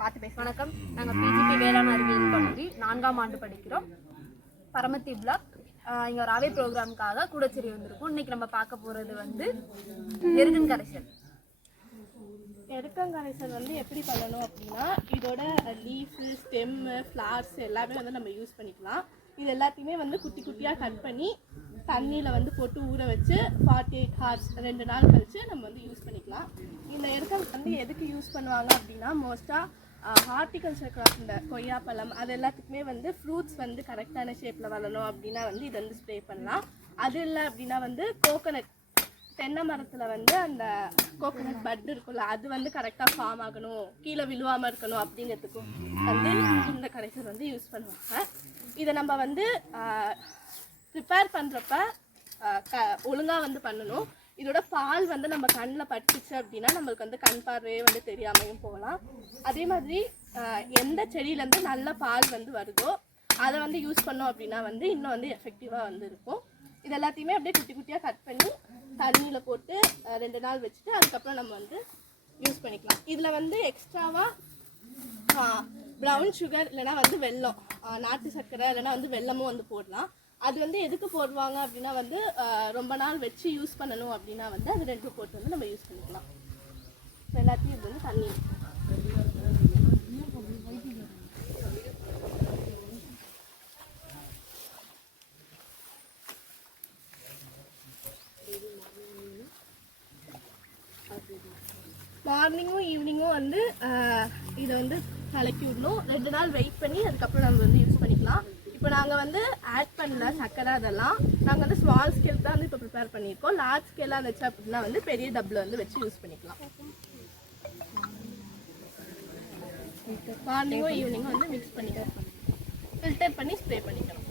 பார்த்து பேச. வணக்கம், நாங்கள் பிஜிபி வேளாண் அறிவியல் கல்லூரி 4ஆம் ஆண்டு படிக்கிறோம். பரமத்தி பிளாக். இங்கே ஒரு அவை ப்ரோக்ராமுக்காக கூடச்சேரி வந்திருக்கோம். இன்னைக்கு நம்ம பார்க்க போகிறது வந்து எருகன் கரைசல். எருக்கன் கரைசல் வந்து எப்படி பண்ணணும் அப்படின்னா, இதோட லீஃபு, ஸ்டெம்மு, ஃப்ளார்ஸ் எல்லாமே வந்து நம்ம யூஸ் பண்ணிக்கலாம். இது எல்லாத்தையுமே வந்து குட்டி குட்டியாக கட் பண்ணி தண்ணியில் வந்து போட்டு ஊற வச்சு 48 ஹார்ஸ் 2 நாள் கழித்து நம்ம வந்து யூஸ் பண்ணிக்கலாம். இந்த எருக்கன் வந்து எதுக்கு யூஸ் பண்ணுவாங்க அப்படின்னா, மோஸ்ட்டாக ஹார்டிகல்ச்சர் கிராப், இந்த கொய்யாப்பழம் அது எல்லாத்துக்குமே வந்து ஃப்ரூட்ஸ் வந்து கரெக்டான ஷேப்பில் வரணும் அப்படின்னா வந்து இதை வந்து ஸ்ப்ரே பண்ணலாம். அது இல்லை அப்படின்னா வந்து கோகோனட், தென்னை மரத்தில் வந்து அந்த கோகோனட் பட் இருக்குல்ல, அது வந்து கரெக்டாக ஃபார்ம் ஆகணும், கீழே விழுவாமல் இருக்கணும் அப்படிங்கிறதுக்கும் வந்து இந்த கரைசல் வந்து யூஸ் பண்ணுவாங்க. இதை நம்ம வந்து ப்ரிப்பேர் பண்ணுறப்ப ஒழுங்காக வந்து பண்ணணும். இதோட பால் வந்து நம்ம கண்ணில் பட்டுச்சு அப்படின்னா நம்மளுக்கு வந்து கண் பார்வையே வந்து தெரியாமையும் போகலாம். அதே மாதிரி எந்த செடியிலேருந்து நல்ல பால் வந்து வருதோ அதை வந்து யூஸ் பண்ணோம் அப்படின்னா வந்து இன்னும் வந்து எஃபெக்டிவாக வந்து இருக்கும். இது எல்லாத்தையுமே அப்படியே குட்டி குட்டியாக கட் பண்ணி தண்ணியில் போட்டு 2 நாள் வச்சுட்டு அதுக்கப்புறம் நம்ம வந்து யூஸ் பண்ணிக்கலாம். இதில் வந்து எக்ஸ்ட்ராவாக ப்ரௌன் சுகர் இல்லைனா வந்து வெல்லம், நாட்டு சர்க்கரை இல்லைனா வந்து வெல்லமும் வந்து போடலாம். அது வந்து எதுக்கு போடுவாங்க அப்படின்னா வந்து ரொம்ப நாள் வச்சு யூஸ் பண்ணணும் அப்படின்னா வந்து அது 2 போட்டு வந்து நம்ம யூஸ் பண்ணிக்கலாம். எல்லாத்தையும் இது வந்து தண்ணி மார்னிங்கும் ஈவினிங்கும் வந்து இதை வந்து கலக்கி விடணும். 2 நாள் வெயிட் பண்ணி அதுக்கப்புறம் நம்ம வந்து யூஸ் பண்ணிக்கலாம். இப்போ நாங்கள் வந்து ஆட் பண்ணல சக்கரை, அதெல்லாம் நாங்கள் வந்து ஸ்மால் ஸ்கேல் தான் வந்து இப்போ ப்ரிப்பேர் பண்ணியிருக்கோம். லார்ஜ் ஸ்கேலாக இருந்துச்சு அப்படின்னா வந்து பெரிய டப்பில் வந்து வச்சு யூஸ் பண்ணிக்கலாம். மார்னிங்கும் ஈவினிங்கும் வந்து மிக்ஸ் பண்ணிக்கிறோம், ஃபில்டர் பண்ணி ஸ்ப்ரே பண்ணிக்கிறோம்.